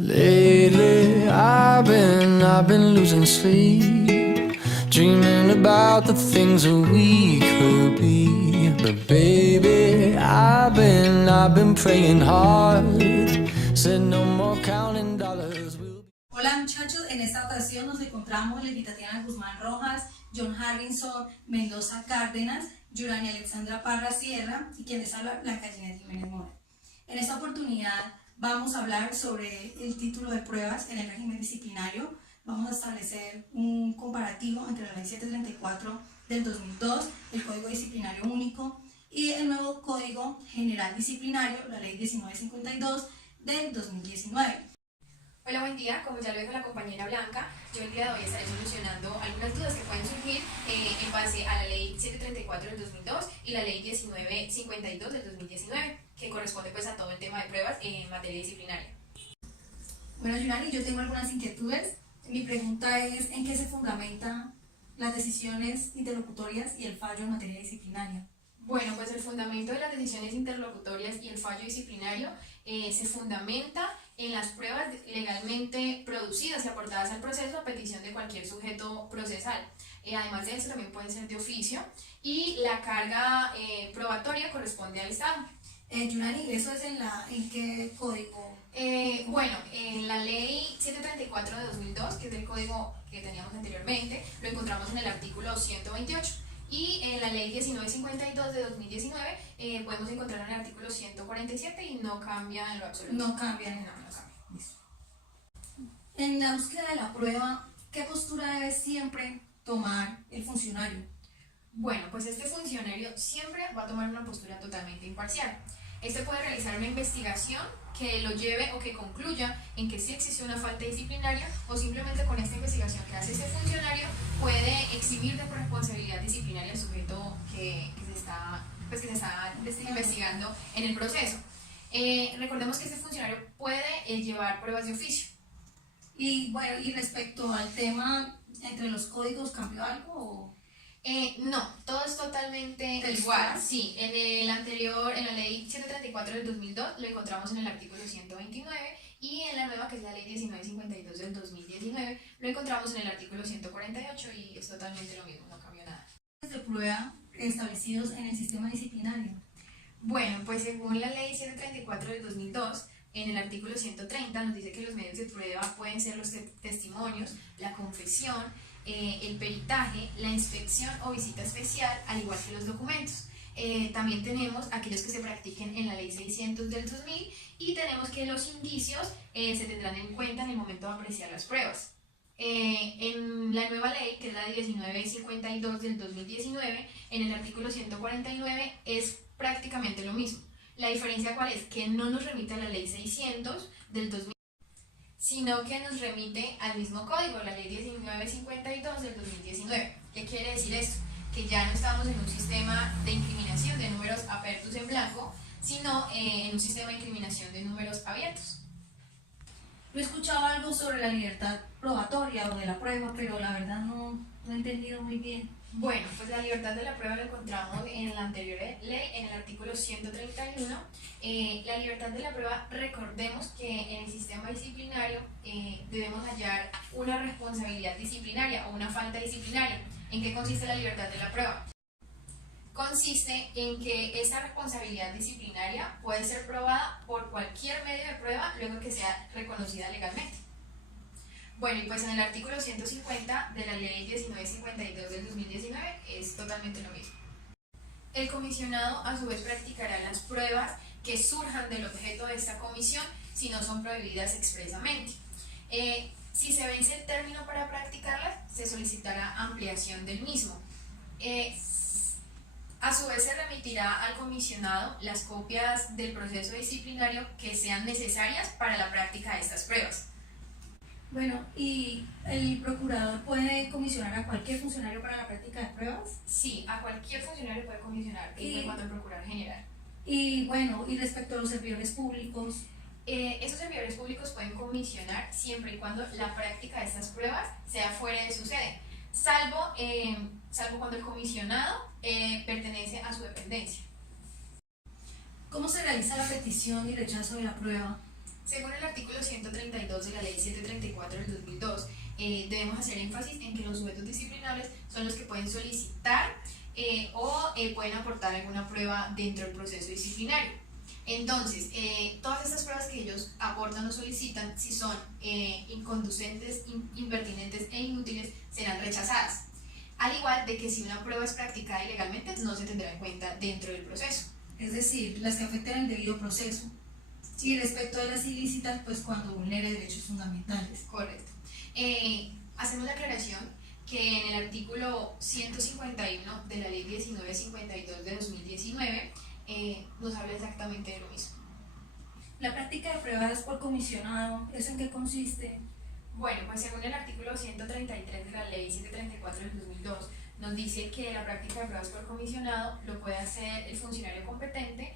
Lately, I've been losing sleep, dreaming about the things that we could be. But baby, I've been praying hard. Said no more counting dollars. Hola muchachos, en esta ocasión nos encontramos Lady Tatiana Guzmán Rojas, John Harrison Mendoza Cárdenas, Yurani Alexandra Parra Sierra y quien les habla, Blanca Ginette Jiménez Mora. En esta oportunidad vamos a hablar sobre el título de pruebas en el régimen disciplinario. Vamos a establecer un comparativo entre la Ley 734 del 2002, el Código Disciplinario Único, y el nuevo Código General Disciplinario, la Ley 1952 del 2019. Hola, buen día. Como ya lo dijo la compañera Blanca, yo el día de hoy estaré solucionando algunas dudas que pueden surgir en base a la Ley 734 del 2002 y la Ley 1952 del 2019, que corresponde pues a todo el tema de pruebas en materia disciplinaria. Bueno, Yurani, yo tengo algunas inquietudes. Mi pregunta es, ¿en qué se fundamentan las decisiones interlocutorias y el fallo en materia disciplinaria? Bueno, pues el fundamento de las decisiones interlocutorias y el fallo disciplinario se fundamenta en las pruebas legalmente producidas y aportadas al proceso a petición de cualquier sujeto procesal. Además de eso, también pueden ser de oficio y la carga probatoria corresponde al Estado. Yurani, ¿eso es en qué código? Bueno, en la Ley 734 de 2002, que es el código que teníamos anteriormente, lo encontramos en el artículo 128. Y en la Ley 1952 de 2019 podemos encontrar en el artículo 147 y no cambia en lo absoluto. No cambia en nada. No cambia. Listo. En la búsqueda de la prueba, ¿qué postura debe siempre tomar el funcionario? Bueno, pues este funcionario siempre va a tomar una postura totalmente imparcial. Este puede realizar una investigación que lo lleve o que concluya en que sí existe una falta disciplinaria, o simplemente con esta investigación que hace ese funcionario puede eximir de responsabilidad disciplinaria al sujeto que se está investigando en el proceso. Recordemos que este funcionario puede llevar pruebas de oficio. Y bueno, y respecto al tema entre los códigos, ¿cambió algo? No, todo es totalmente igual. Sí, en la Ley 734 del 2002 lo encontramos en el artículo 129 y en la nueva, que es la Ley 1952 del 2019, lo encontramos en el artículo 148 y es totalmente lo mismo, no cambió nada. ¿De prueba establecidos en el sistema disciplinario? Bueno, pues según la Ley 734 del 2002, en el artículo 130 nos dice que los medios de prueba pueden ser los testimonios, la confesión, el peritaje, la inspección o visita especial, al igual que los documentos. También tenemos aquellos que se practiquen en la Ley 600 del 2000 y tenemos que los indicios se tendrán en cuenta en el momento de apreciar las pruebas. En la nueva ley, que es la 1952 del 2019, en el artículo 149 es prácticamente lo mismo. La diferencia ¿cuál es? Que no nos remite a la Ley 600 del 2000, sino que nos remite al mismo código, la Ley 1952 del 2019. ¿Qué quiere decir esto? Que ya no estamos en un sistema de incriminación de números apertos en blanco, sino en un sistema de incriminación de números abiertos. Yo he escuchado algo sobre la libertad probatoria o de la prueba, pero la verdad no he entendido muy bien. Bueno, pues la libertad de la prueba la encontramos en la anterior ley, en el artículo 131. La libertad de la prueba, recordemos que en el sistema disciplinario debemos hallar una responsabilidad disciplinaria o una falta disciplinaria. ¿En qué consiste la libertad de la prueba? Consiste en que esa responsabilidad disciplinaria puede ser probada por cualquier medio de prueba luego que sea reconocida legalmente. Bueno, y pues en el artículo 150 de la Ley 1952 del 2019 es totalmente lo mismo. El comisionado a su vez practicará las pruebas que surjan del objeto de esta comisión si no son prohibidas expresamente. Si se vence el término para practicarlas, se solicitará ampliación del mismo. A su vez se remitirá al comisionado las copias del proceso disciplinario que sean necesarias para la práctica de estas pruebas. Bueno, ¿y el procurador puede comisionar a cualquier funcionario para la práctica de pruebas? Sí, a cualquier funcionario puede comisionar, en cuanto al procurador general. Y bueno, y respecto a los servidores públicos, esos servidores públicos pueden comisionar siempre y cuando la práctica de estas pruebas sea fuera de su sede, salvo cuando el comisionado pertenece a su dependencia. ¿cómo se realiza la petición y rechazo de la prueba? Según el artículo 132 34 del 2002, debemos hacer énfasis en que los sujetos disciplinables son los que pueden solicitar o pueden aportar alguna prueba dentro del proceso disciplinario. Entonces, todas estas pruebas que ellos aportan o solicitan, si son inconducentes, impertinentes e inútiles, serán rechazadas. Al igual de que si una prueba es practicada ilegalmente, no se tendrá en cuenta dentro del proceso. Es decir, las que afecten el debido proceso. Y respecto a las ilícitas, pues cuando vulnere derechos fundamentales. Correcto. Hacemos la aclaración que en el artículo 151 de la ley 1952 de 2019 nos habla exactamente de lo mismo. La práctica de pruebas por comisionado, ¿eso en qué consiste? Bueno, pues según el artículo 133 de la ley 734 del 2002, nos dice que la práctica de pruebas por comisionado lo puede hacer el funcionario competente,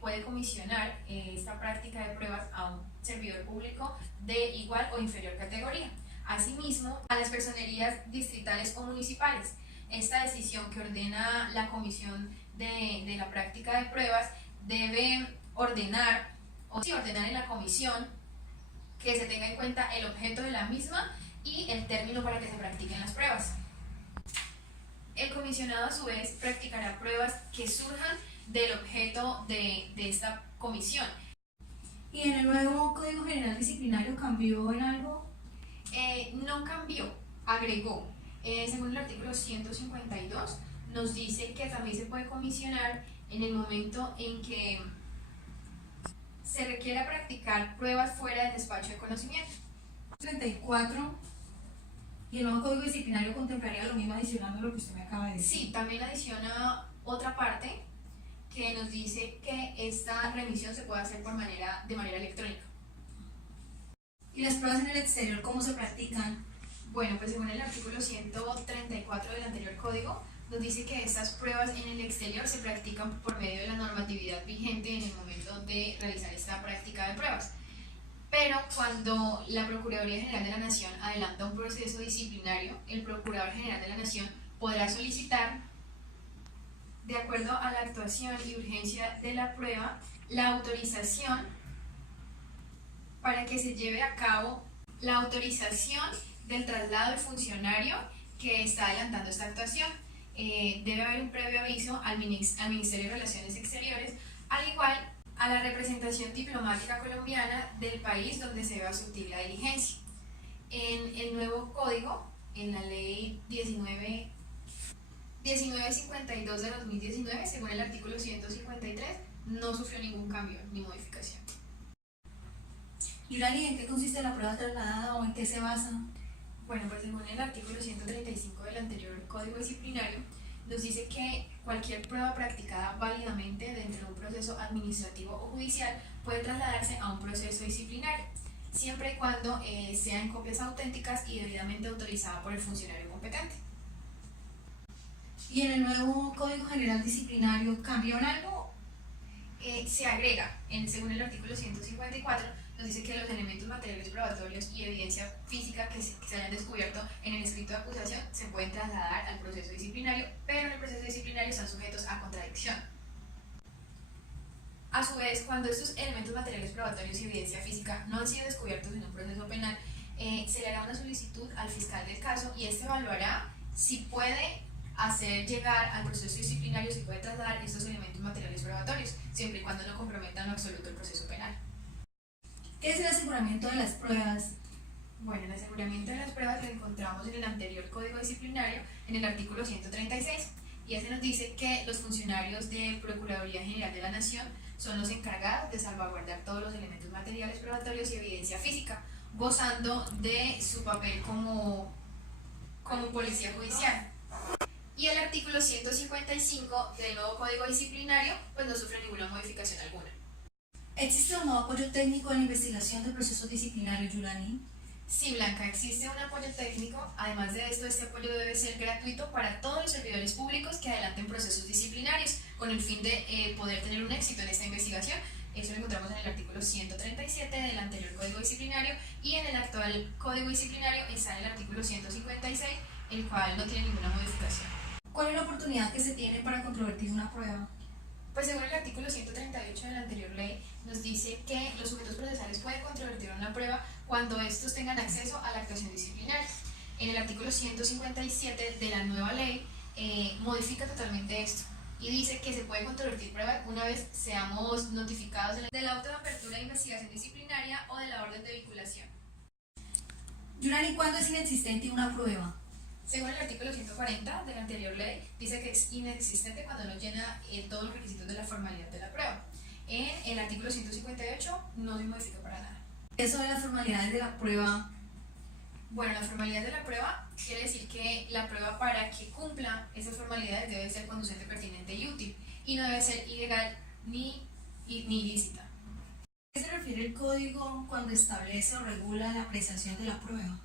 puede comisionar esta práctica de pruebas a un servidor público de igual o inferior categoría. Asimismo, a las personerías distritales o municipales. Esta decisión que ordena la comisión de la práctica de pruebas debe ordenar en la comisión que se tenga en cuenta el objeto de la misma y el término para que se practiquen las pruebas. El comisionado a su vez practicará pruebas que surjan del objeto de esta comisión. ¿Y en el nuevo Código General Disciplinario cambió en algo? No cambió, agregó. Según el artículo 152 nos dice que también se puede comisionar en el momento en que se requiera practicar pruebas fuera del despacho de conocimiento. 34 y el nuevo Código Disciplinario contemplaría lo mismo adicionando lo que usted me acaba de decir. Sí, también adiciona otra parte que nos dice que esta remisión se puede hacer de manera electrónica. ¿Y las pruebas en el exterior cómo se practican? Bueno, pues según el artículo 134 del anterior código, nos dice que estas pruebas en el exterior se practican por medio de la normatividad vigente en el momento de realizar esta práctica de pruebas. Pero cuando la Procuraduría General de la Nación adelanta un proceso disciplinario, el Procurador General de la Nación podrá solicitar, de acuerdo a la actuación y urgencia de la prueba, la autorización para que se lleve a cabo la autorización del traslado del funcionario que está adelantando esta actuación. Debe haber un previo aviso al Ministerio de Relaciones Exteriores, al igual a la representación diplomática colombiana del país donde se va a surtir la diligencia. En el nuevo código, en la ley 1952 de 2019, según el artículo 153, no sufrió ningún cambio ni modificación. ¿Y en qué consiste la prueba trasladada o en qué se basa? Bueno, pues según el artículo 135 del anterior Código Disciplinario, nos dice que cualquier prueba practicada válidamente dentro de un proceso administrativo o judicial puede trasladarse a un proceso disciplinario, siempre y cuando sean copias auténticas y debidamente autorizadas por el funcionario competente. ¿Y en el nuevo Código General Disciplinario cambió en algo? Se agrega, según el artículo 154, nos dice que los elementos materiales probatorios y evidencia física que se hayan descubierto en el escrito de acusación se pueden trasladar al proceso disciplinario, pero en el proceso disciplinario están sujetos a contradicción. A su vez, cuando estos elementos materiales probatorios y evidencia física no han sido descubiertos en un proceso penal, se le hará una solicitud al fiscal del caso y este evaluará si puede hacer llegar al proceso disciplinario, si puede trasladar estos elementos materiales probatorios, siempre y cuando no comprometan en absoluto el proceso penal. ¿Qué es el aseguramiento de las pruebas? Bueno, el aseguramiento de las pruebas lo encontramos en el anterior Código Disciplinario, en el artículo 136, y ese nos dice que los funcionarios de Procuraduría General de la Nación son los encargados de salvaguardar todos los elementos materiales probatorios y evidencia física, gozando de su papel como policía judicial. Y el artículo 155 del nuevo Código Disciplinario pues no sufre ninguna modificación alguna. ¿Existe un nuevo apoyo técnico en la investigación del proceso disciplinario, Yulani? Sí, Blanca, existe un apoyo técnico. Además de esto, este apoyo debe ser gratuito para todos los servidores públicos que adelanten procesos disciplinarios con el fin de poder tener un éxito en esta investigación. Eso lo encontramos en el artículo 137 del anterior Código Disciplinario, y en el actual Código Disciplinario está en el artículo 156, el cual no tiene ninguna modificación. ¿Cuál es la oportunidad que se tiene para controvertir una prueba? Pues según el artículo 138 de la anterior ley, nos dice que los sujetos procesales pueden controvertir una prueba cuando estos tengan acceso a la actuación disciplinaria. En el artículo 157 de la nueva ley modifica totalmente esto y dice que se puede controvertir prueba una vez seamos notificados de la auto de apertura de investigación disciplinaria o de la orden de vinculación. Yurani, ¿cuándo es inexistente una prueba? Según el artículo 140 de la anterior ley, dice que es inexistente cuando no llena todos los requisitos de la formalidad de la prueba. En el artículo 158 no se modifica para nada. Eso de las formalidades de la prueba. Bueno, la formalidad de la prueba quiere decir que la prueba, para que cumpla esas formalidades, debe ser conducente, pertinente y útil, y no debe ser ilegal ni ilícita. ¿A qué se refiere el código cuando establece o regula la apreciación de la prueba?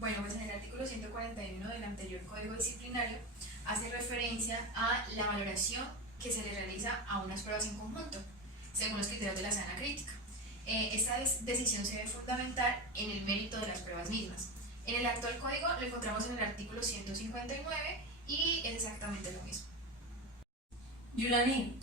Bueno, pues en el artículo 141 del anterior Código Disciplinario hace referencia a la valoración que se le realiza a unas pruebas en conjunto, según los criterios de la sana crítica. Esta decisión se debe fundamentar en el mérito de las pruebas mismas. En el actual código lo encontramos en el artículo 159 y es exactamente lo mismo. Yurani,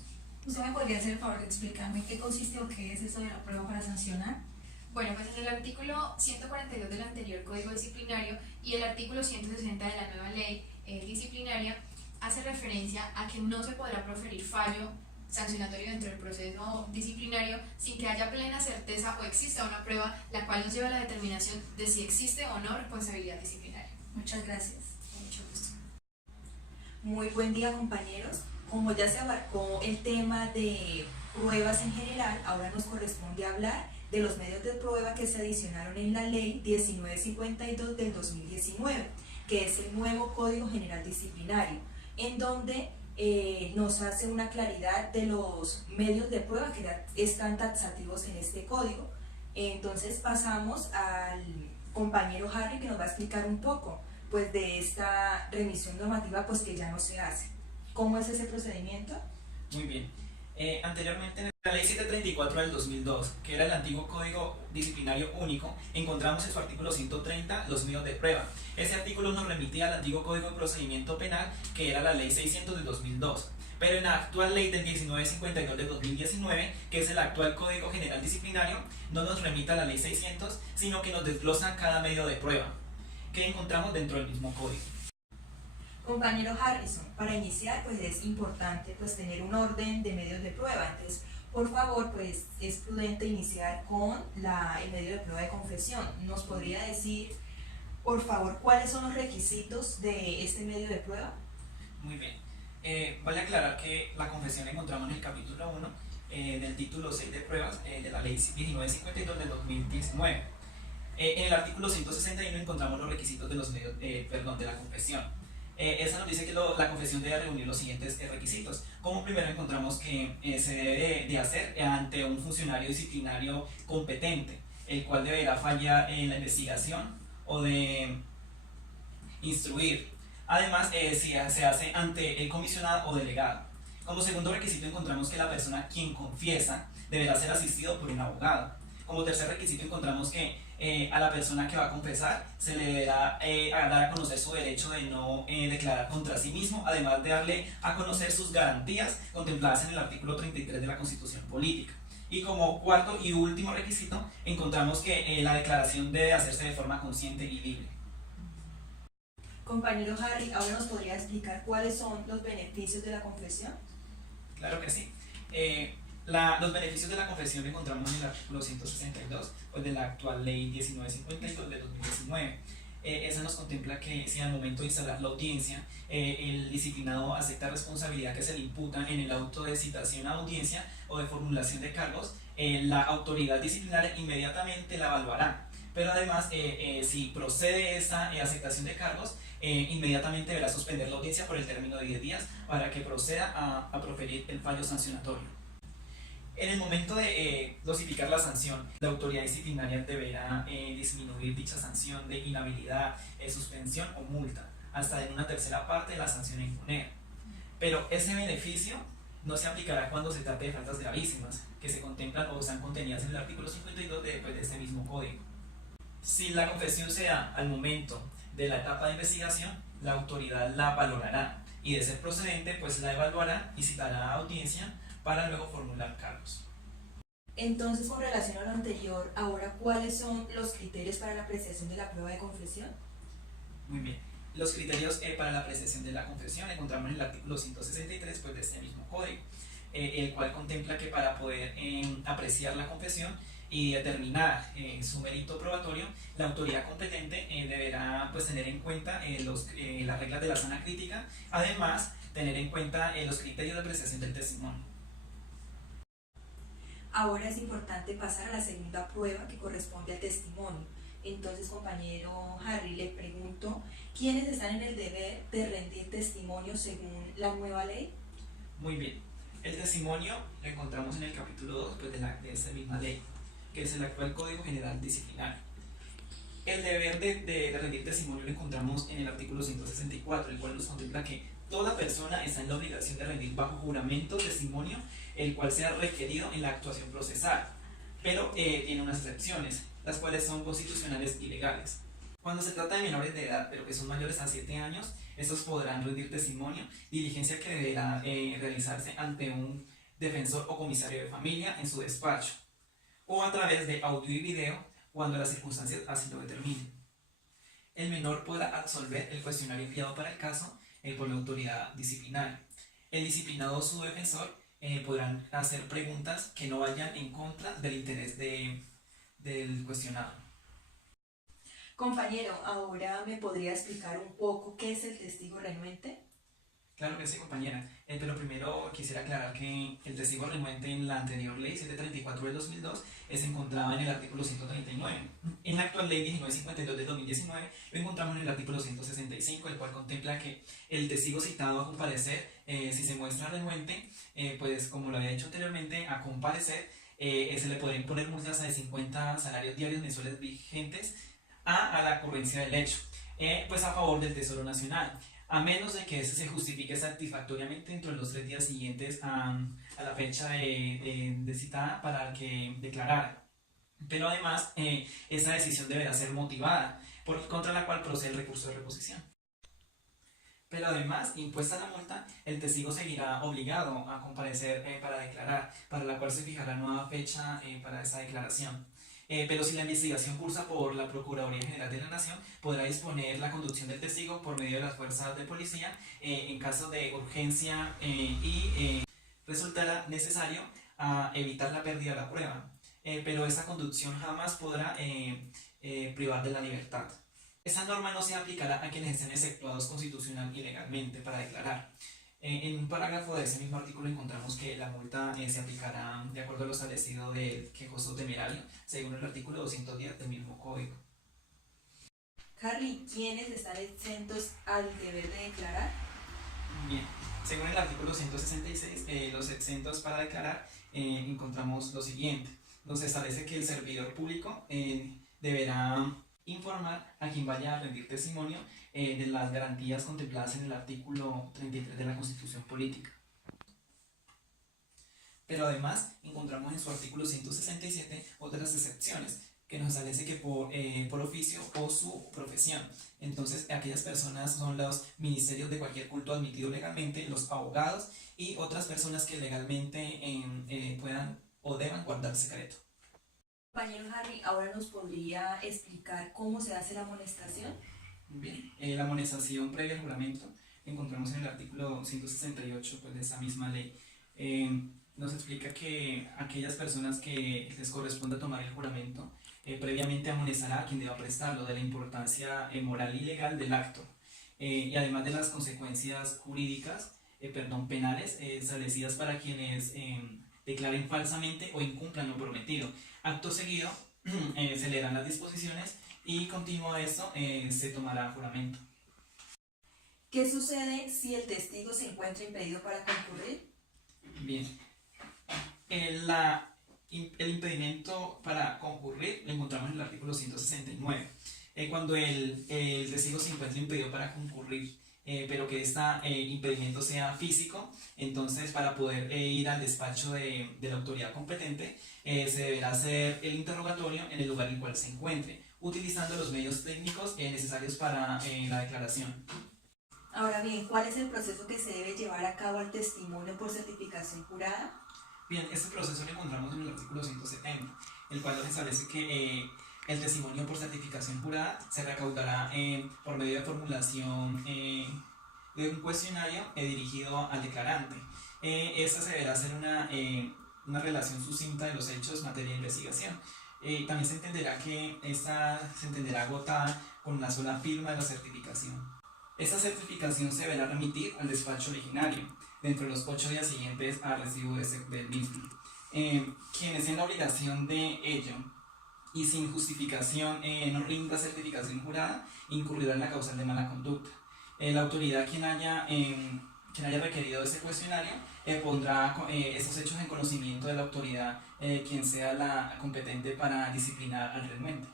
¿usted me podría hacer el favor de explicarme en qué consiste o qué es eso de la prueba para sancionar? Bueno, pues en el artículo 142 del anterior Código Disciplinario y el artículo 160 de la nueva ley disciplinaria hace referencia a que no se podrá proferir fallo sancionatorio dentro del proceso disciplinario sin que haya plena certeza o exista una prueba la cual nos lleva a la determinación de si existe o no responsabilidad disciplinaria. Muchas gracias. Con mucho gusto. Muy buen día, compañeros. Como ya se abarcó el tema de pruebas en general, ahora nos corresponde hablar de los medios de prueba que se adicionaron en la Ley 1952 del 2019, que es el nuevo Código General Disciplinario, en donde nos hace una claridad de los medios de prueba que ya están taxativos en este código. Entonces pasamos al compañero Harry, que nos va a explicar un poco pues de esta remisión normativa pues que ya no se hace. ¿Cómo es ese procedimiento? Muy bien. Anteriormente, en la Ley 734 del 2002, que era el antiguo Código Disciplinario Único, encontramos en su artículo 130 los medios de prueba. Ese artículo nos remitía al antiguo Código de Procedimiento Penal, que era la Ley 600 del 2002. Pero en la actual Ley del 1952 del 2019, que es el actual Código General Disciplinario, no nos remite a la Ley 600, sino que nos desglosa cada medio de prueba que encontramos dentro del mismo código. Compañero Harrison, para iniciar pues es importante pues tener un orden de medios de prueba. Entonces, por favor, pues es prudente iniciar con el medio de prueba de confesión. ¿Nos podría decir, por favor, cuáles son los requisitos de este medio de prueba? Muy bien. Vale aclarar que la confesión la encontramos en el capítulo 1 del título 6 de pruebas de la Ley 1952 del 2019. En el artículo 161 encontramos los requisitos de los medios, de la confesión. Esa nos dice que la confesión debe reunir los siguientes requisitos. Como primero encontramos que se debe de hacer ante un funcionario disciplinario competente, el cual deberá fallar en la investigación o de instruir. Además, si se hace ante el comisionado o delegado. Como segundo requisito encontramos que la persona quien confiesa deberá ser asistido por un abogado. Como tercer requisito encontramos que a la persona que va a confesar se le deberá dar a conocer su derecho de no declarar contra sí mismo, además de darle a conocer sus garantías contempladas en el artículo 33 de la Constitución Política. Y como cuarto y último requisito encontramos que la declaración debe hacerse de forma consciente y libre. Compañero Harry, ¿ahora nos podría explicar cuáles son los beneficios de la confesión? Claro que sí. Los beneficios de la confesión encontramos en el artículo 162 pues, de la actual Ley 1952 de 2019. Esa nos contempla que si al momento de instalar la audiencia el disciplinado acepta responsabilidad que se le imputa en el auto de citación a audiencia o de formulación de cargos, la autoridad disciplinaria inmediatamente la evaluará. Pero además, si procede esa aceptación de cargos, inmediatamente deberá suspender la audiencia por el término de 10 días para que proceda a proferir el fallo sancionatorio. En el momento de dosificar la sanción, la autoridad disciplinaria deberá disminuir dicha sanción de inhabilidad, suspensión o multa, hasta en una tercera parte de la sanción a imponer. Pero ese beneficio no se aplicará cuando se trate de faltas gravísimas, que se contemplan o están contenidas en el artículo 52 de este mismo código. Si la confesión se da al momento de la etapa de investigación, la autoridad la valorará y de ser procedente, pues la evaluará y citará a audiencia para luego formular cargos. Entonces, con relación a lo anterior, ahora, ¿cuáles son los criterios para la apreciación de la prueba de confesión? Muy bien. Los criterios para la apreciación de la confesión encontramos en el artículo 163 pues, de este mismo código, el cual contempla que para poder apreciar la confesión y determinar su mérito probatorio, la autoridad competente deberá pues, tener en cuenta las reglas de la sana crítica, además tener en cuenta los criterios de apreciación del testimonio. Ahora es importante pasar a la segunda prueba que corresponde al testimonio. Entonces, compañero Harry, le pregunto, ¿quiénes están en el deber de rendir testimonio según la nueva ley? Muy bien. El testimonio lo encontramos en el capítulo 2 pues, de esta misma ley, que es el actual Código General Disciplinario. El deber de rendir testimonio lo encontramos en el artículo 164, el cual nos contempla que toda persona está en la obligación de rendir bajo juramento testimonio, el cual sea requerido en la actuación procesal, pero tiene unas excepciones, las cuales son constitucionales y legales. Cuando se trata de menores de edad, pero que son mayores a 7 años, estos podrán rendir testimonio, diligencia que deberá realizarse ante un defensor o comisario de familia en su despacho, o a través de audio y video cuando las circunstancias así lo determinen. El menor podrá absolver el cuestionario enviado para el caso por la autoridad disciplinaria. El disciplinado o su defensor podrán hacer preguntas que no vayan en contra del interés del cuestionado. Compañero, ahora me podría explicar un poco qué es el testigo renuente. Claro que sí, compañera, pero primero quisiera aclarar que el testigo renuente en la anterior ley 734 del 2002 se encontraba en el artículo 139. En la actual ley 1952 del 2019 lo encontramos en el artículo 165, el cual contempla que el testigo citado a comparecer, si se muestra renuente, pues como lo había dicho anteriormente, a comparecer se le podría imponer multas de 50 salarios diarios mensuales vigentes a la ocurrencia del hecho, pues a favor del Tesoro Nacional, a menos de que ese se justifique satisfactoriamente dentro de los 3 días siguientes a la fecha de citada para el que declarara. Pero además, esa decisión deberá ser motivada, contra la cual procede el recurso de reposición. Pero además, impuesta la multa, el testigo seguirá obligado a comparecer para declarar, para la cual se fijará nueva fecha para esa declaración. Pero si la investigación cursa por la Procuraduría General de la Nación, podrá disponer la conducción del testigo por medio de las fuerzas de policía en caso de urgencia y resultará necesario evitar la pérdida de la prueba. Pero esa conducción jamás podrá privar de la libertad. Esa norma no se aplicará a quienes estén exceptuados constitucional y legalmente para declarar. En un parágrafo de ese mismo artículo encontramos que la multa se aplicará de acuerdo a lo establecido del quejoso temerario, según el artículo 210 del mismo código. Harry, ¿quiénes están exentos al deber de declarar? Bien, según el artículo 166, los exentos para declarar encontramos lo siguiente. Nos establece que el servidor público deberá informar a quien vaya a rendir testimonio de las garantías contempladas en el artículo 33 de la Constitución Política. Pero además encontramos en su artículo 167 otras excepciones que nos establece que por oficio o su profesión. Entonces aquellas personas son los ministerios de cualquier culto admitido legalmente, los abogados y otras personas que legalmente puedan o deban guardar secreto. Compañero Harry, ¿ahora nos podría explicar cómo se hace la amonestación? Bien, la amonestación previa al juramento encontramos en el artículo 168 pues, de esa misma ley. Nos explica que aquellas personas que les corresponda tomar el juramento previamente amonestará a quien deba prestarlo de la importancia moral y legal del acto y además de las consecuencias jurídicas, penales establecidas para quienes declaren falsamente o incumplan lo prometido. Acto seguido se leerán las disposiciones y continuo a esto se tomará juramento. ¿Qué sucede si el testigo se encuentra impedido para concurrir? Bien, el impedimento para concurrir lo encontramos en el artículo 169. Cuando el testigo se encuentra impedido para concurrir, pero que este impedimento sea físico, entonces para poder ir al despacho de la autoridad competente se deberá hacer el interrogatorio en el lugar en el cual se encuentre, utilizando los medios técnicos necesarios para la declaración. Ahora bien, ¿cuál es el proceso que se debe llevar a cabo al testimonio por certificación jurada? Bien, este proceso lo encontramos en el artículo 170, el cual nos establece que el testimonio por certificación jurada se recaudará por medio de formulación de un cuestionario dirigido al declarante. Esta se deberá hacer una relación sucinta de los hechos, materia de investigación. También se entenderá que esta se entenderá agotada con una sola firma de la certificación. Esta certificación se deberá remitir al despacho originario dentro de los 8 días siguientes al recibo del mismo. Quienes en la obligación de ello y sin justificación no rinda certificación jurada incurrirá en la causal de mala conducta. La autoridad quien haya requerido ese cuestionario pondrá esos hechos en conocimiento de la autoridad quien sea la competente para disciplinar al renuente.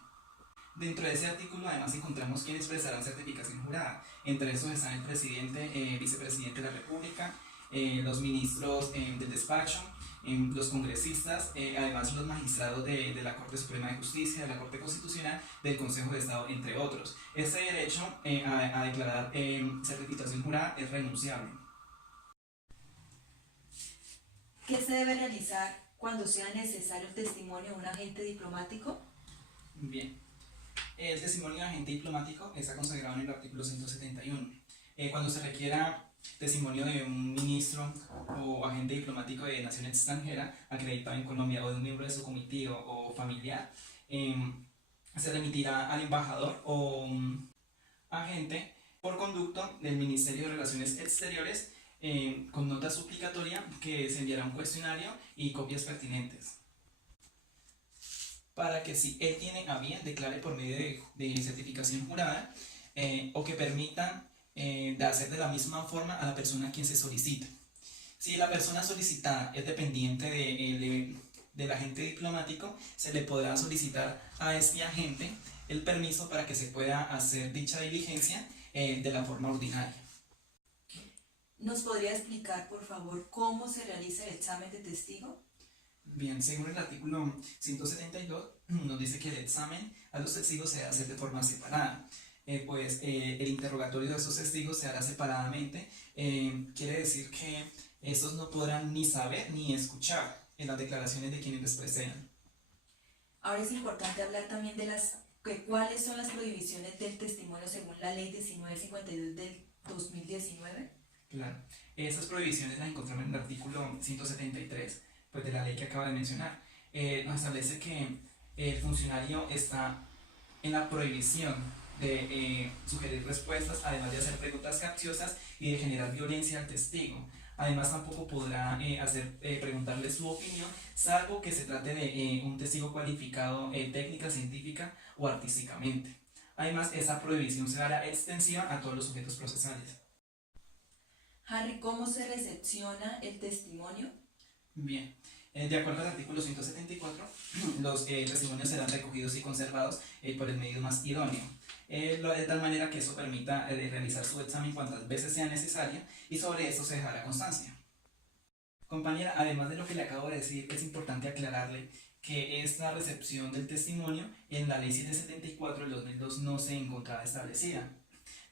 Dentro de ese artículo además encontramos quienes prestarán certificación jurada. Entre esos están el presidente, vicepresidente de la República, los ministros del despacho, los congresistas, además los magistrados de la Corte Suprema de Justicia, de la Corte Constitucional, del Consejo de Estado, entre otros. Este derecho a declarar certificación jurada es renunciable. ¿Qué se debe realizar cuando sea necesario el testimonio de un agente diplomático? Bien, el testimonio de agente diplomático está consagrado en el artículo 171. Cuando se requiera testimonio de un ministro o agente diplomático de nación extranjera acreditado en Colombia o de un miembro de su comitiva o familiar, se remitirá al embajador o agente por conducto del Ministerio de Relaciones Exteriores con nota suplicatoria que se enviará un cuestionario y copias pertinentes para que si él tiene a bien declare por medio de certificación jurada o que permitan de hacer de la misma forma a la persona a quien se solicita. Si la persona solicitada es dependiente del agente diplomático, se le podrá solicitar a este agente el permiso para que se pueda hacer dicha diligencia de la forma ordinaria. ¿Nos podría explicar, por favor, cómo se realiza el examen de testigo? Bien, según el artículo 172, nos dice que el examen a los testigos se debe hacer de forma separada. El interrogatorio de esos testigos se hará separadamente. Quiere decir que estos no podrán ni saber ni escuchar en las declaraciones de quienes les precedan. Ahora es importante hablar también de cuáles son las prohibiciones del testimonio según la ley 1952 del 2019. Claro, esas prohibiciones las encontramos en el artículo 173 pues, de la ley que acaba de mencionar. Nos establece que el funcionario está en la prohibición de sugerir respuestas, además de hacer preguntas capciosas y de generar violencia al testigo. Además tampoco podrá preguntarle su opinión, salvo que se trate de un testigo cualificado técnica, científica o artísticamente. Además, esa prohibición se hará extensiva a todos los sujetos procesales. Harry, ¿cómo se recepciona el testimonio? Bien, de acuerdo al artículo 174, los testimonios serán recogidos y conservados por el medio más idóneo, de tal manera que eso permita realizar su examen cuantas veces sea necesario y sobre eso se dejará constancia. Compañera, además de lo que le acabo de decir, es importante aclararle que esta recepción del testimonio en la ley 774 del 2002 no se encontraba establecida.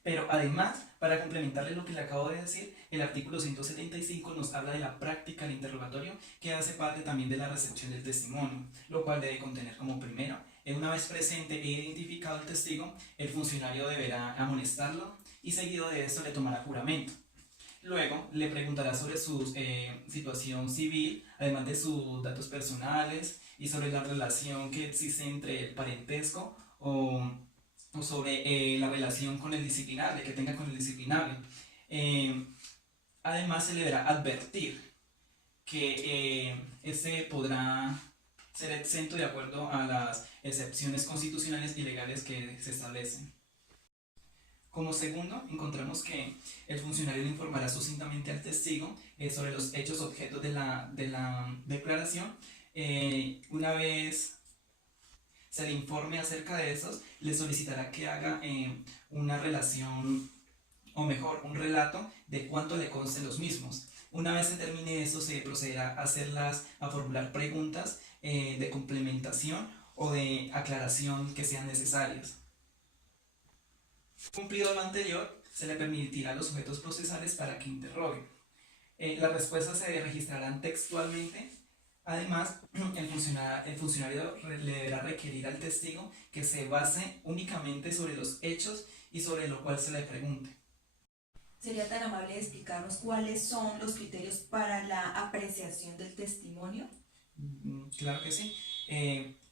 Pero además, para complementarle lo que le acabo de decir, el artículo 175 nos habla de la práctica del interrogatorio que hace parte también de la recepción del testimonio, lo cual debe contener como primero, una vez presente e identificado el testigo, el funcionario deberá amonestarlo y seguido de esto le tomará juramento. Luego le preguntará sobre su situación civil, además de sus datos personales y sobre la relación que existe entre el parentesco o sobre la relación con el disciplinable, que tenga con el disciplinable. Además se le deberá advertir que este podrá ser exento de acuerdo a las excepciones constitucionales y legales que se establecen. Como segundo, encontramos que el funcionario le informará sucintamente al testigo sobre los hechos objetos de la declaración. Una vez se le informe acerca de esos, le solicitará que haga una relación, o mejor, un relato de cuánto le consten los mismos. Una vez se termine eso, se procederá a formular preguntas de complementación o de aclaración que sean necesarias. Cumplido lo anterior, se le permitirá a los sujetos procesales para que interroguen. Las respuestas se registrarán textualmente Además, el funcionario le deberá requerir al testigo que se base únicamente sobre los hechos y sobre lo cual se le pregunte. ¿Sería tan amable de explicarnos cuáles son los criterios para la apreciación del testimonio? Claro que sí.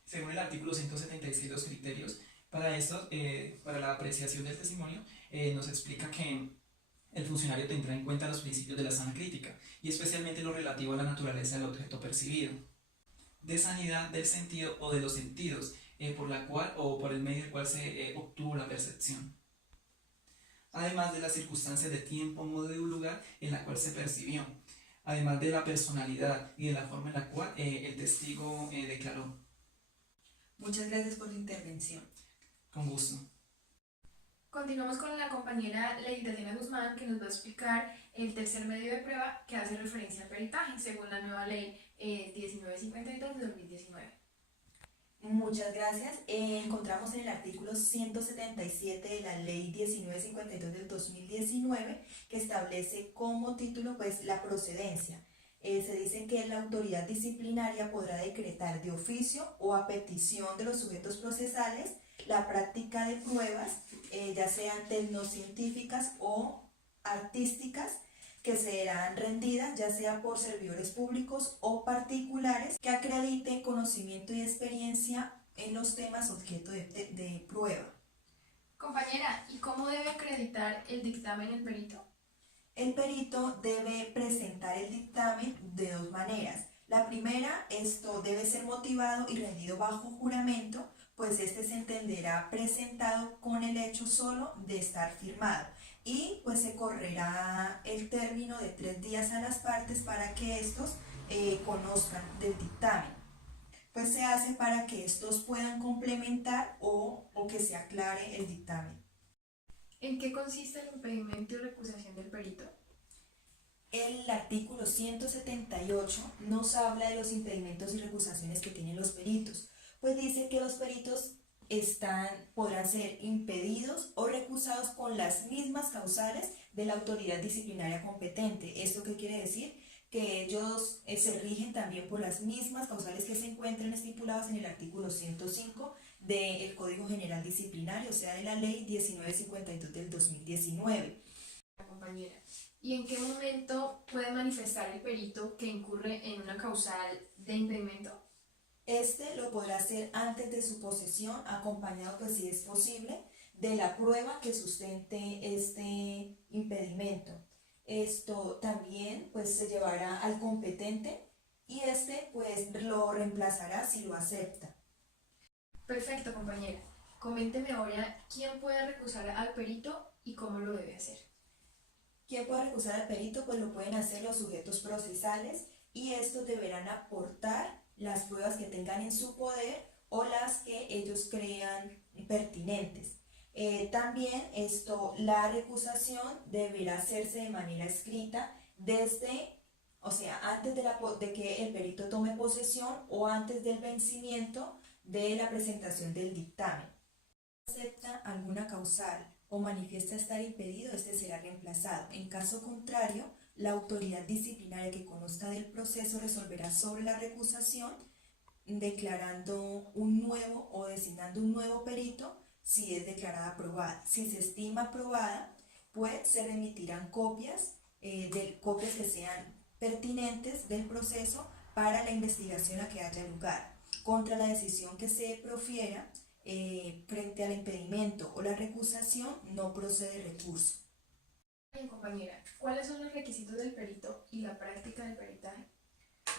Según el artículo 176, los criterios para esto, para la apreciación del testimonio, nos explica que el funcionario tendrá en cuenta los principios de la sana crítica y especialmente lo relativo a la naturaleza del objeto percibido, de sanidad del sentido o de los sentidos, por la cual o por el medio del cual se obtuvo la percepción, además de las circunstancias de tiempo, modo y lugar en la cual se percibió, además de la personalidad y de la forma en la cual el testigo declaró. Muchas gracias por su intervención. Con gusto. Continuamos con la compañera Lady Tatiana Guzmán, que nos va a explicar el tercer medio de prueba que hace referencia al peritaje, según la nueva ley 1952 de 2019. Muchas gracias. Encontramos en el artículo 177 de la ley 1952 del 2019 que establece como título pues la procedencia. Se dice que la autoridad disciplinaria podrá decretar de oficio o a petición de los sujetos procesales la práctica de pruebas, ya sean tecnocientíficas o artísticas, que serán rendidas ya sea por servidores públicos o particulares que acrediten conocimiento y experiencia en los temas objeto de prueba. Compañera, ¿y cómo debe acreditar el dictamen el perito? El perito debe presentar el dictamen de dos maneras. La primera, esto debe ser motivado y rendido bajo juramento, pues este se entenderá presentado con el hecho solo de estar firmado, y pues se correrá el término de 3 días a las partes para que estos conozcan del dictamen. Pues se hace para que estos puedan complementar o que se aclare el dictamen. ¿En qué consiste el impedimento y recusación del perito? El artículo 178 nos habla de los impedimentos y recusaciones que tienen los peritos, pues dice que los peritos podrán ser impedidos o recusados con las mismas causales de la autoridad disciplinaria competente. ¿Esto qué quiere decir? Que ellos se rigen también por las mismas causales que se encuentran estipuladas en el artículo 105 del Código General Disciplinario, o sea, de la Ley 1952 del 2019. Compañera, ¿y en qué momento puede manifestar el perito que incurre en una causal de impedimento? Este lo podrá hacer antes de su posesión, acompañado, pues si es posible, de la prueba que sustente este impedimento. Esto también pues se llevará al competente y este pues lo reemplazará si lo acepta. Perfecto, compañera. Coménteme ahora quién puede recusar al perito y cómo lo debe hacer. ¿Quién puede recusar al perito? Pues lo pueden hacer los sujetos procesales y estos deberán aportar las pruebas que tengan en su poder o las que ellos crean pertinentes. También la recusación deberá hacerse de manera escrita antes de que el perito tome posesión o antes del vencimiento de la presentación del dictamen. Si acepta alguna causal o manifiesta estar impedido, este será reemplazado. En caso contrario, la autoridad disciplinaria que conozca del proceso resolverá sobre la recusación, declarando un nuevo o designando un nuevo perito si es declarada aprobada. Si se estima aprobada, pues se remitirán copias que sean pertinentes del proceso para la investigación a que haya lugar. Contra la decisión que se profiera frente al impedimento o la recusación, no procede recurso. Bien, compañera, ¿cuáles son los requisitos del perito y la práctica del peritaje?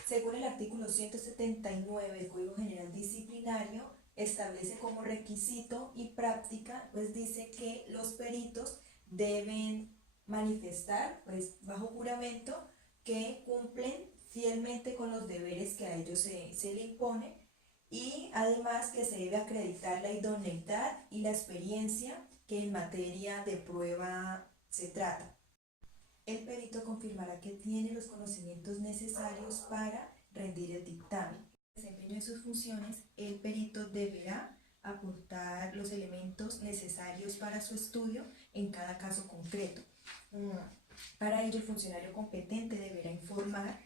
Según el artículo 179 del Código General Disciplinario, establece como requisito y práctica, pues dice que los peritos deben manifestar, pues bajo juramento, que cumplen fielmente con los deberes que a ellos se le impone, y además que se debe acreditar la idoneidad y la experiencia que en materia de prueba se trata. El perito confirmará que tiene los conocimientos necesarios para rendir el dictamen. En el desempeño de sus funciones, el perito deberá aportar los elementos necesarios para su estudio en cada caso concreto. Para ello, el funcionario competente deberá informar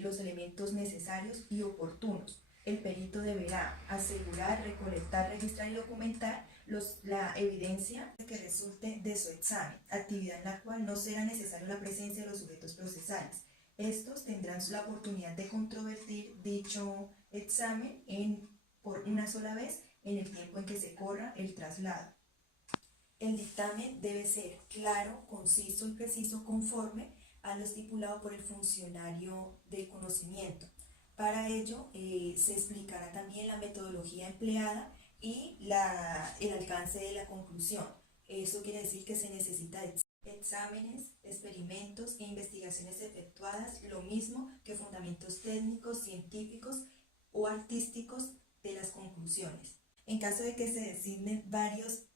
los elementos necesarios y oportunos. El perito deberá asegurar, recolectar, registrar y documentar la evidencia que resulte de su examen, actividad en la cual no será necesaria la presencia de los sujetos procesales. Estos tendrán la oportunidad de controvertir dicho examen por una sola vez en el tiempo en que se corra el traslado. El dictamen debe ser claro, conciso y preciso conforme a lo estipulado por el funcionario del conocimiento. Para ello se explicará también la metodología empleada y el alcance de la conclusión. Eso quiere decir que se necesita exámenes, experimentos e investigaciones efectuadas, lo mismo que fundamentos técnicos, científicos o artísticos de las conclusiones. En caso de que se designen varios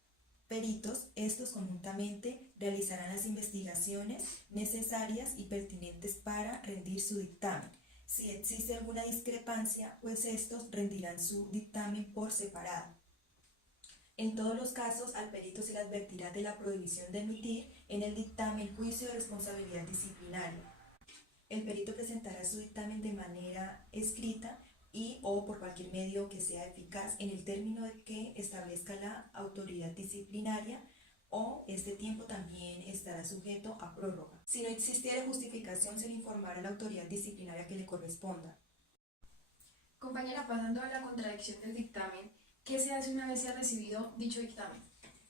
peritos, estos conjuntamente realizarán las investigaciones necesarias y pertinentes para rendir su dictamen. Si existe alguna discrepancia, pues estos rendirán su dictamen por separado. En todos los casos, al perito se le advertirá de la prohibición de emitir en el dictamen juicio de responsabilidad disciplinaria. El perito presentará su dictamen de manera escrita o por cualquier medio que sea eficaz en el término que establezca la autoridad disciplinaria, o este tiempo también estará sujeto a prórroga. Si no existiera justificación, se le informará a la autoridad disciplinaria que le corresponda. Compañera, pasando a la contradicción del dictamen, ¿qué se hace una vez se ha recibido dicho dictamen?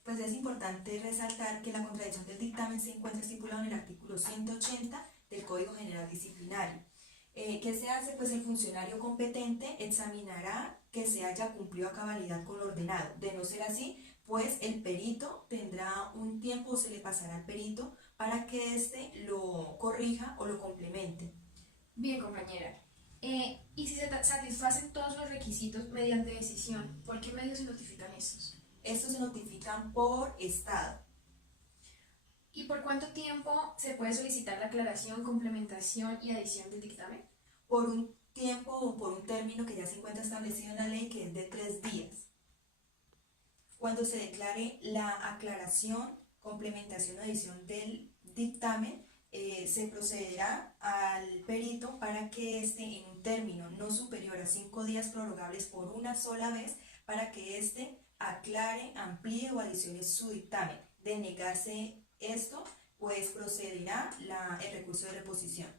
Pues es importante resaltar que la contradicción del dictamen se encuentra estipulado en el artículo 180 del Código General Disciplinario. ¿Qué se hace? Pues el funcionario competente examinará que se haya cumplido a cabalidad con lo ordenado. De no ser así, pues el perito tendrá un tiempo, se le pasará al perito para que éste lo corrija o lo complemente. Bien, compañera. ¿Y si se satisfacen todos los requisitos mediante decisión, por qué medios se notifican estos? Estos se notifican por estado. ¿Y por cuánto tiempo se puede solicitar la aclaración, complementación y adición del dictamen? Por un tiempo o por un término que ya se encuentra establecido en la ley, que es de 3 días. Cuando se declare la aclaración, complementación o adición del dictamen, se procederá al perito para que éste, en un término no superior a 5 días prorrogables por una sola vez, para que éste aclare, amplíe o adicione su dictamen. De negarse esto, pues procederá el recurso de reposición.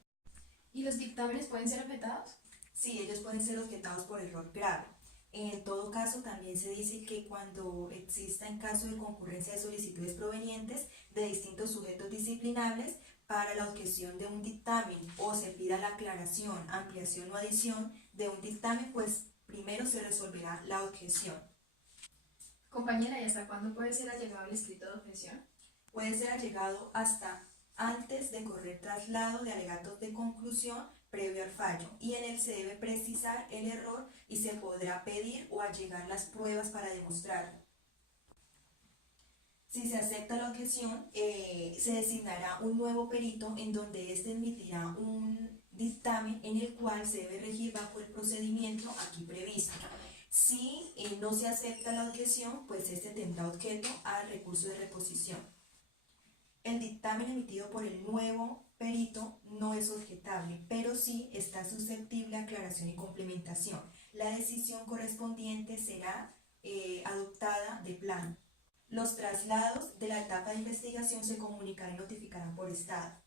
¿Y los dictámenes pueden ser objetados? Sí, ellos pueden ser objetados por error grave. En todo caso, también se dice que cuando exista, en caso de concurrencia de solicitudes provenientes de distintos sujetos disciplinables para la objeción de un dictamen, o se pida la aclaración, ampliación o adición de un dictamen, pues primero se resolverá la objeción. Compañera, ¿y hasta cuándo puede ser allegado el escrito de objeción? Puede ser allegado hasta antes de correr traslado de alegatos de conclusión previo al fallo, y en él se debe precisar el error y se podrá pedir o allegar las pruebas para demostrarlo. Si se acepta la objeción, se designará un nuevo perito en donde éste emitirá un dictamen en el cual se debe regir bajo el procedimiento aquí previsto. Si no se acepta la objeción, pues este tendrá objeto al recurso de reposición. El dictamen emitido por el nuevo perito no es objetable, pero sí está susceptible a aclaración y complementación. La decisión correspondiente será adoptada de plano. Los traslados de la etapa de investigación se comunicarán y notificarán por estado.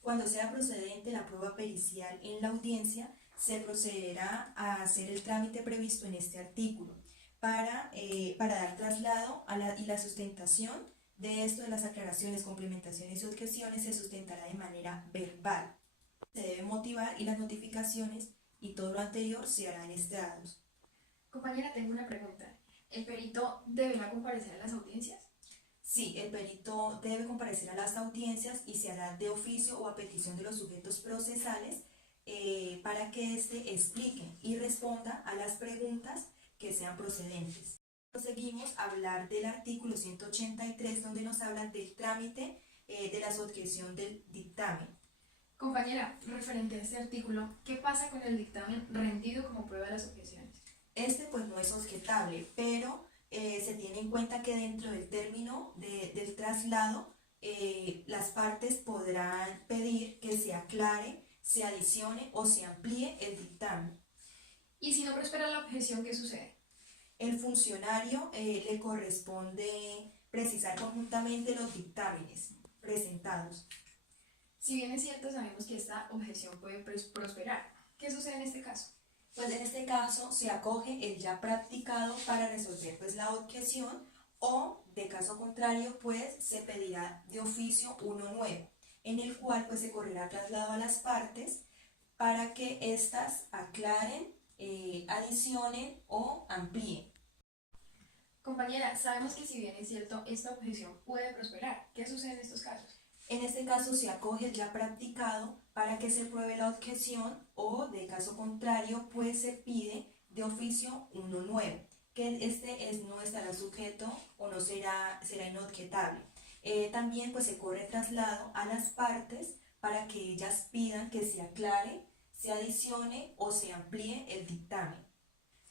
Cuando sea procedente la prueba pericial en la audiencia, se procederá a hacer el trámite previsto en este artículo para dar traslado y la sustentación de esto, de las aclaraciones, complementaciones y objeciones, se sustentará de manera verbal. Se debe motivar y las notificaciones y todo lo anterior se hará en estrados. Compañera, tengo una pregunta. ¿El perito deberá comparecer a las audiencias? Sí, el perito debe comparecer a las audiencias y se hará de oficio o a petición de los sujetos procesales para que éste explique y responda a las preguntas que sean procedentes. Seguimos a hablar del artículo 183, donde nos habla del trámite de la objeción del dictamen. Compañera, referente a este artículo, ¿qué pasa con el dictamen rendido como prueba de las objeciones? Este pues no es objetable, pero se tiene en cuenta que dentro del término del traslado las partes podrán pedir que se aclare se adicione o se amplíe el dictamen. Y si no prospera la objeción, ¿qué sucede? El funcionario le corresponde precisar conjuntamente los dictámenes presentados. Si bien es cierto, sabemos que esta objeción puede prosperar. ¿Qué sucede en este caso? Pues en este caso se acoge el ya practicado para resolver pues la objeción, o de caso contrario pues se pedirá de oficio uno nuevo, en el cual pues se correrá traslado a las partes para que éstas aclaren, adicionen o amplíen. Compañera, sabemos que si bien es cierto, esta objeción puede prosperar. ¿Qué sucede en estos casos? En este caso se acoge el ya practicado para que se pruebe la objeción, o de caso contrario pues se pide de oficio uno nuevo, que no estará sujeto o no será inobjetable. También pues se corre traslado a las partes para que ellas pidan que se aclare, se adicione o se amplíe el dictamen.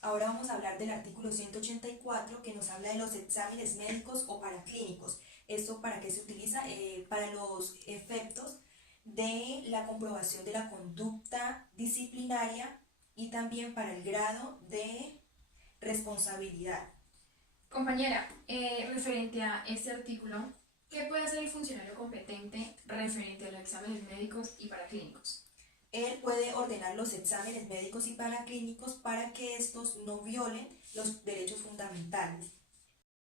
Ahora vamos a hablar del artículo 184, que nos habla de los exámenes médicos o paraclínicos. ¿Esto para qué se utiliza? Para los efectos de la comprobación de la conducta disciplinaria y también para el grado de responsabilidad. Compañera, referente a este artículo, ¿qué puede hacer el funcionario competente referente a los exámenes médicos y paraclínicos? Él puede ordenar los exámenes médicos y paraclínicos para que estos no violen los derechos fundamentales.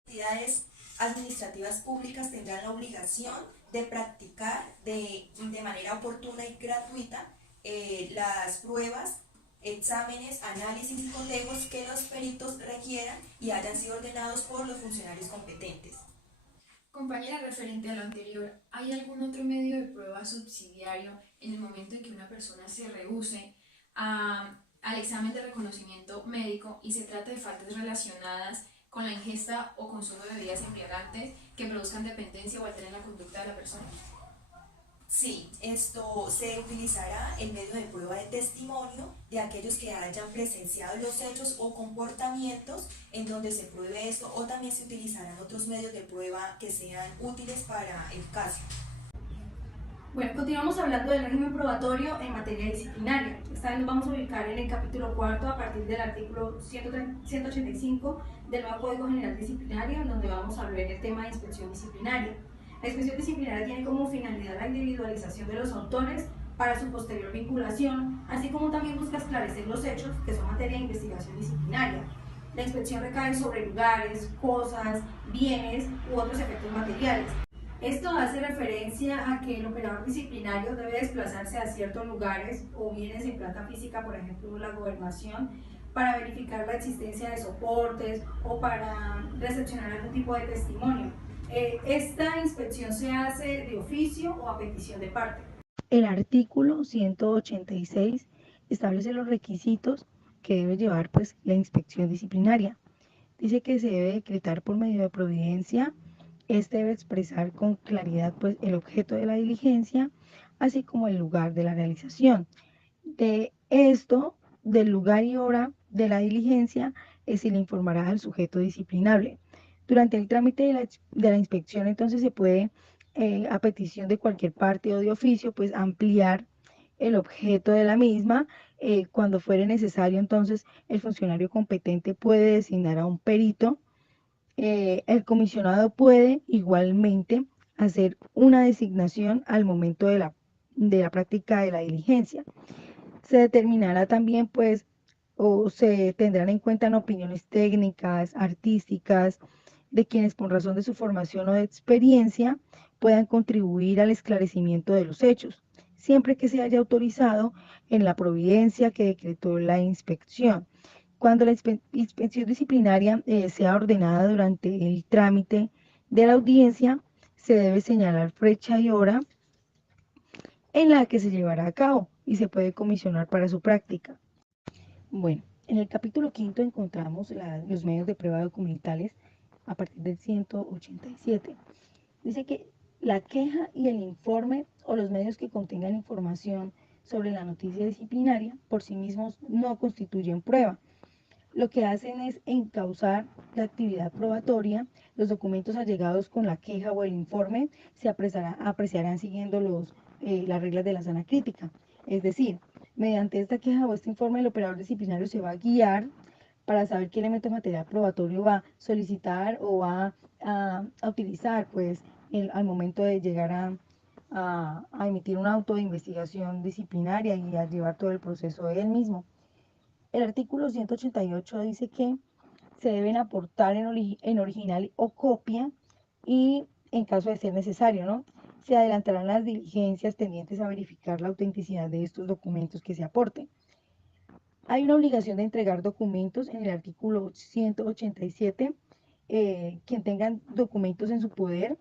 Las entidades administrativas públicas tendrán la obligación de practicar de manera oportuna y gratuita las pruebas, exámenes, análisis y cotejos que los peritos requieran y hayan sido ordenados por los funcionarios competentes. Compañera, referente a lo anterior, ¿hay algún otro medio de prueba subsidiario en el momento en que una persona se rehúse al examen de reconocimiento médico y se trata de faltas relacionadas con la ingesta o consumo de bebidas embriagantes que produzcan dependencia o alteren la conducta de la persona? Sí, esto se utilizará el medio de prueba de testimonio de aquellos que hayan presenciado los hechos o comportamientos en donde se pruebe esto, o también se utilizarán otros medios de prueba que sean útiles para el caso. Bueno, continuamos hablando del régimen probatorio en materia disciplinaria. Esta vez nos vamos a ubicar en el capítulo 4 a partir del artículo 185 del nuevo Código General Disciplinario, en donde vamos a ver el tema de inspección disciplinaria. La inspección disciplinaria tiene como finalidad la individualización de los autores para su posterior vinculación, así como también busca esclarecer los hechos que son materia de investigación disciplinaria. La inspección recae sobre lugares, cosas, bienes u otros efectos materiales. Esto hace referencia a que el operador disciplinario debe desplazarse a ciertos lugares o bienes en planta física, por ejemplo la gobernación, para verificar la existencia de soportes o para recepcionar algún tipo de testimonio. Esta inspección se hace de oficio o a petición de parte. El artículo 186 establece los requisitos que debe llevar pues, la inspección disciplinaria. Dice que se debe decretar por medio de providencia. Este debe expresar con claridad pues, el objeto de la diligencia, así como el lugar de la realización. De esto, del lugar y hora de la diligencia, se le informará al sujeto disciplinable. Durante el trámite de la inspección, entonces, se puede, a petición de cualquier parte o de oficio, pues ampliar el objeto de la misma. Cuando fuere necesario, entonces, el funcionario competente puede designar a un perito. El comisionado puede igualmente hacer una designación al momento de la práctica de la diligencia. Se determinará también, pues, o se tendrán en cuenta opiniones técnicas, artísticas, de quienes por razón de su formación o de experiencia puedan contribuir al esclarecimiento de los hechos, siempre que se haya autorizado en la providencia que decretó la inspección. Cuando la inspección disciplinaria sea ordenada durante el trámite de la audiencia, se debe señalar fecha y hora en la que se llevará a cabo y se puede comisionar para su práctica. Bueno, en el capítulo 5 encontramos los medios de prueba documentales a partir del 187. Dice que la queja y el informe o los medios que contengan información sobre la noticia disciplinaria por sí mismos no constituyen prueba. Lo que hacen es encauzar la actividad probatoria. Los documentos allegados con la queja o el informe se apreciarán siguiendo las reglas de la sana crítica. Es decir, mediante esta queja o este informe, el operador disciplinario se va a guiar para saber qué elemento material probatorio va a solicitar o va a utilizar, pues, al momento de llegar a emitir un auto de investigación disciplinaria y a llevar todo el proceso de él mismo. El artículo 188 dice que se deben aportar en original o copia y en caso de ser necesario, ¿no? Se adelantarán las diligencias tendientes a verificar la autenticidad de estos documentos que se aporten. Hay una obligación de entregar documentos en el artículo 187. Quien tenga documentos en su poder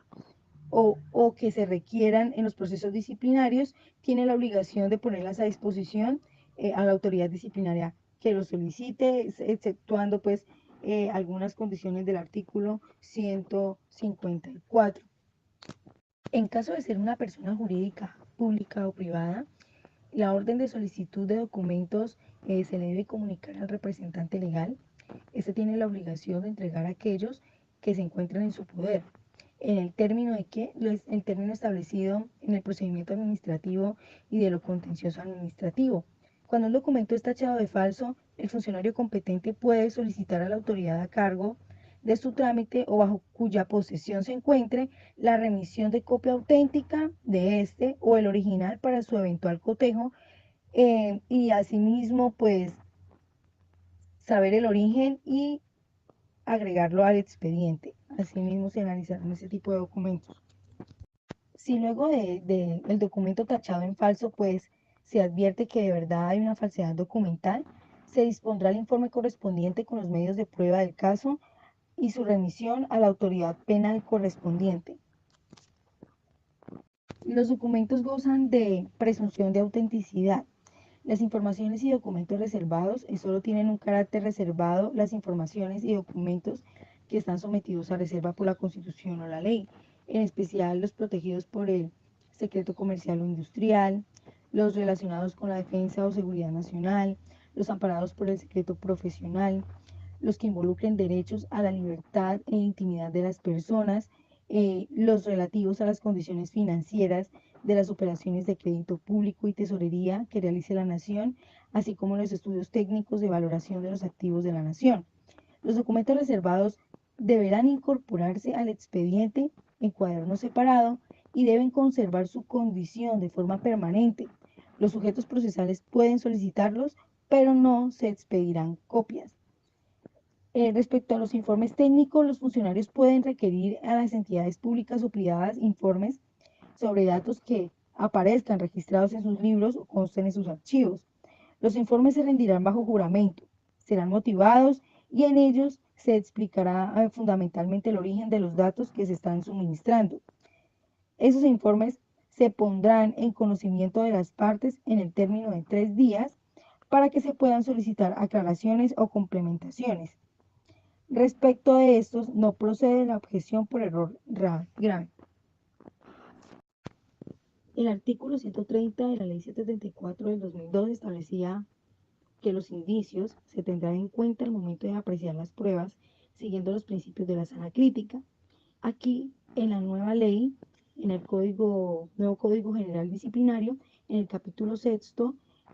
o que se requieran en los procesos disciplinarios, tiene la obligación de ponerlas a disposición a la autoridad disciplinaria que lo solicite, exceptuando pues algunas condiciones del artículo 154. En caso de ser una persona jurídica, pública o privada, la orden de solicitud de documentos se le debe comunicar al representante legal. Este tiene la obligación de entregar a aquellos que se encuentran en su poder, en el término el término establecido en el procedimiento administrativo y de lo contencioso administrativo. Cuando un documento es tachado de falso, el funcionario competente puede solicitar a la autoridad a cargo de su trámite o bajo cuya posesión se encuentre la remisión de copia auténtica de este o el original para su eventual cotejo y asimismo pues saber el origen y agregarlo al expediente. Asimismo se analizarán ese tipo de documentos. Si luego del documento tachado en falso pues se advierte que de verdad hay una falsedad documental, se dispondrá el informe correspondiente con los medios de prueba del caso y su remisión a la autoridad penal correspondiente. Los documentos gozan de presunción de autenticidad. Las informaciones y documentos reservados solo tienen un carácter reservado las informaciones y documentos que están sometidos a reserva por la Constitución o la ley, en especial los protegidos por el secreto comercial o industrial, los relacionados con la defensa o seguridad nacional, los amparados por el secreto profesional, los que involucren derechos a la libertad e intimidad de las personas, los relativos a las condiciones financieras de las operaciones de crédito público y tesorería que realice la nación, así como los estudios técnicos de valoración de los activos de la nación. Los documentos reservados deberán incorporarse al expediente en cuaderno separado y deben conservar su condición de forma permanente. Los sujetos procesales pueden solicitarlos, pero no se expedirán copias. Respecto a los informes técnicos, los funcionarios pueden requerir a las entidades públicas o privadas informes sobre datos que aparezcan registrados en sus libros o consten en sus archivos. Los informes se rendirán bajo juramento, serán motivados y en ellos se explicará fundamentalmente el origen de los datos que se están suministrando. Esos informes se pondrán en conocimiento de las partes en el término de 3 días para que se puedan solicitar aclaraciones o complementaciones. Respecto de estos, no procede la objeción por error grave. El artículo 130 de la Ley 734 del 2002 establecía que los indicios se tendrán en cuenta al momento de apreciar las pruebas, siguiendo los principios de la sana crítica. Aquí, en la nueva ley, en el nuevo Código General Disciplinario, en el capítulo 6,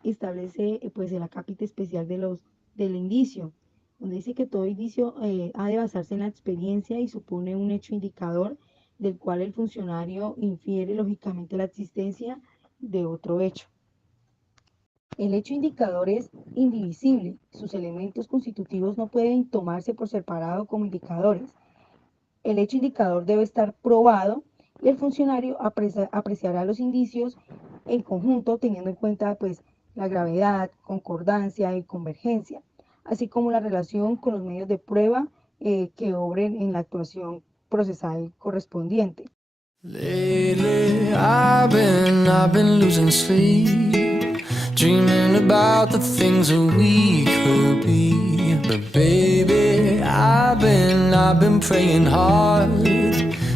establece pues el acápite especial del indicio, donde dice que todo indicio ha de basarse en la experiencia y supone un hecho indicador del cual el funcionario infiere lógicamente la existencia de otro hecho. El hecho indicador es indivisible, sus elementos constitutivos no pueden tomarse por separado como indicadores. El hecho indicador debe estar probado y el funcionario apreciará los indicios en conjunto teniendo en cuenta pues la gravedad, concordancia y convergencia, así como la relación con los medios de prueba que obren en la actuación procesal correspondiente. Lately, I've been losing sleep, dreaming about the things that we could be. But baby, I've been praying hard,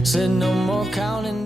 said no more counting